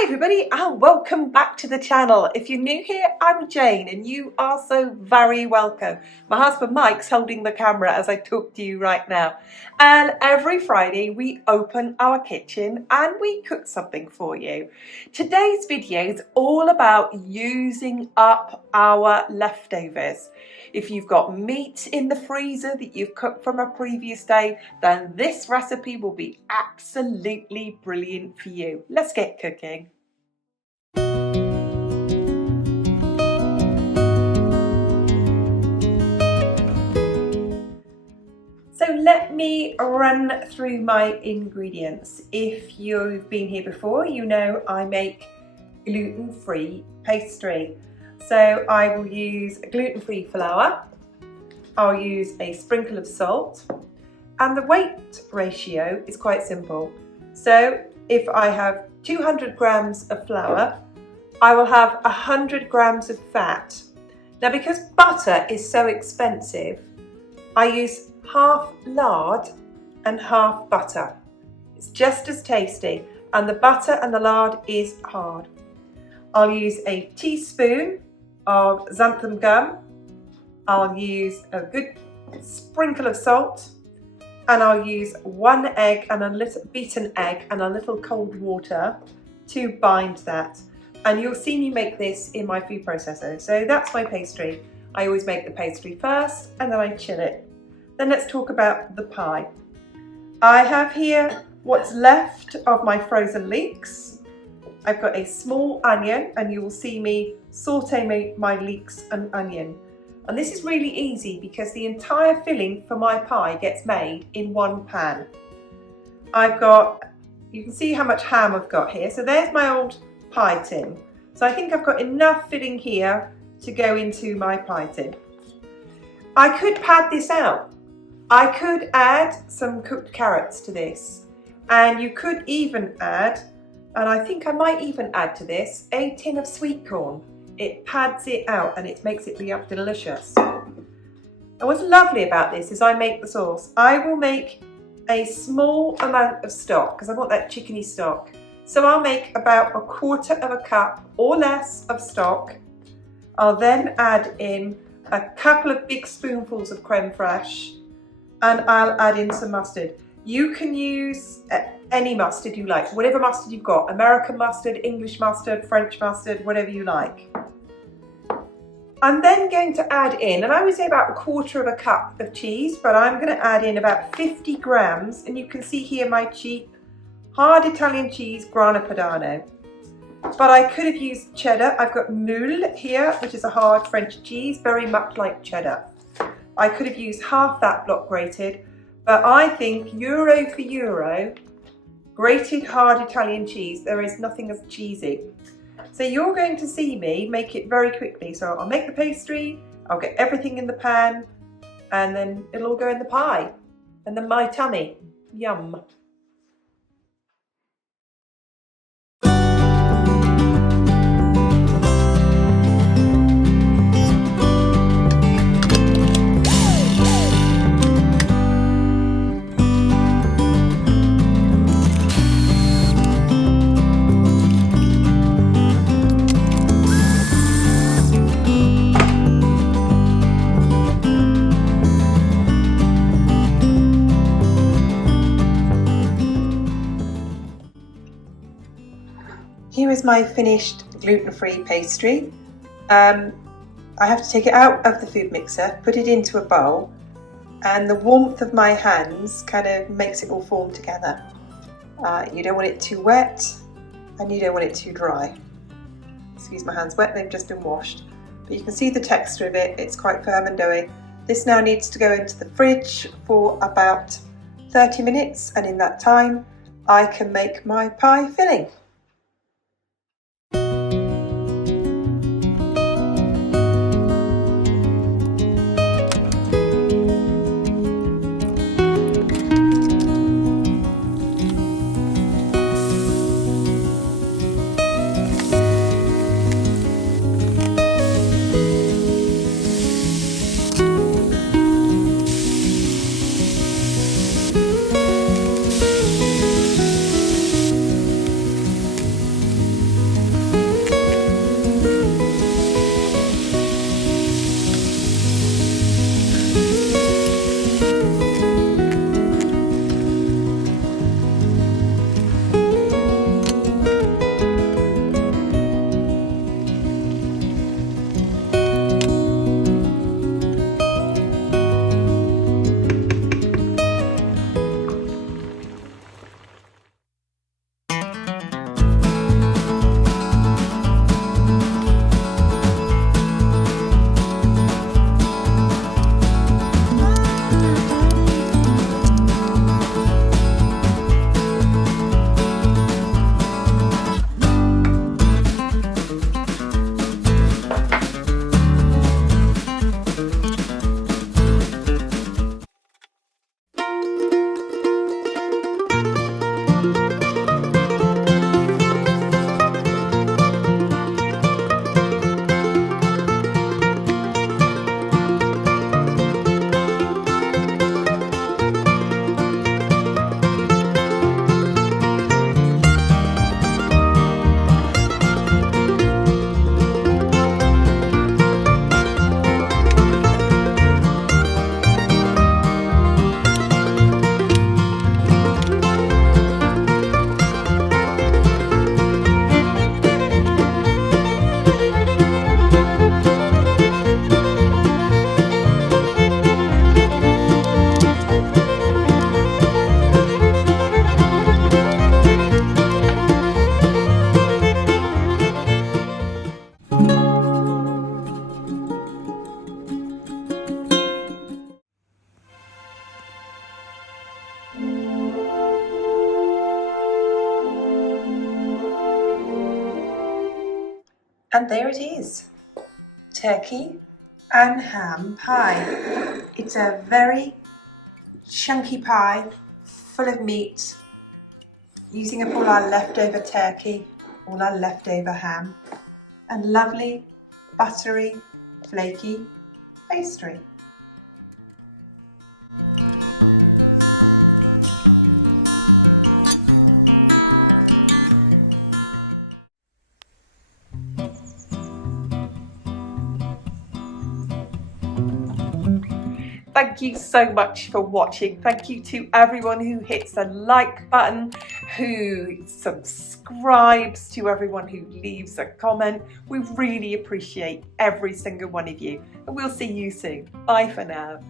Hi everybody and welcome back to the channel. If you're new here, I'm Jane and you are so very welcome. My husband Mike's holding the camera as I talk to you right now. And every Friday we open our kitchen and we cook something for you. Today's video is all about using up our leftovers. If you've got meat in the freezer that you've cooked from a previous day, then this recipe will be absolutely brilliant for you. Let's get cooking. So let me run through my ingredients. If you've been here before, you know I make gluten-free pastry. So I will use gluten-free flour, I'll use a sprinkle of salt, and the weight ratio is quite simple. So if I have 200 grams of flour, I will have 100 grams of fat. Now because butter is so expensive, I use half lard and half butter. It's just as tasty, and the butter and the lard is hard. I'll use a teaspoon of xanthan gum, I'll use a good sprinkle of salt, and I'll use one egg and a little beaten egg and a little cold water to bind that. And you'll see me make this in my food processor. So that's my pastry. I always make the pastry first and then I chill it. Then let's talk about the pie. I have here what's left of my frozen leeks. I've got a small onion and you will see me saute my leeks and onion. And this is really easy because the entire filling for my pie gets made in one pan. You can see how much ham I've got here. So there's my old pie tin. So I think I've got enough filling here to go into my pie tin. I could pad this out. I could add some cooked carrots to this. And you could even add, and I think I might even add to this, a tin of sweet corn. It pads it out and it makes it delicious. And what's lovely about this is I make the sauce. I will make a small amount of stock because I want that chickeny stock. So I'll make about 1/4 of a cup or less of stock. I'll then add in a couple of big spoonfuls of creme fraiche and I'll add in some mustard. You can use any mustard you like, whatever mustard you've got, American mustard, English mustard, French mustard, whatever you like. I'm then going to add in, and I would say about 1/4 of a cup of cheese, but I'm going to add in about 50 grams, and you can see here my cheap, hard Italian cheese, Grana Padano. But I could have used cheddar. I've got moule here, which is a hard French cheese, very much like cheddar. I could have used half that block grated, but I think euro for euro, grated hard Italian cheese, there is nothing as cheesy. So you're going to see me make it very quickly. So I'll make the pastry, I'll get everything in the pan, and then it'll all go in the pie. And then my tummy, yum. Here is my finished gluten-free pastry. I have to take it out of the food mixer, put it into a bowl, and the warmth of my hands kind of makes it all form together. You don't want it too wet and you don't want it too dry. Excuse my hands, wet, they've just been washed. But you can see the texture of it, it's quite firm and doughy. This now needs to go into the fridge for about 30 minutes, and in that time I can make my pie filling. And there it is, turkey and ham pie. It's a very chunky pie, full of meat, using up all our leftover turkey, all our leftover ham, and lovely, buttery, flaky pastry. Thank you so much for watching. Thank you to everyone who hits the like button, who subscribes, to everyone who leaves a comment. We really appreciate every single one of you. And we'll see you soon. Bye for now.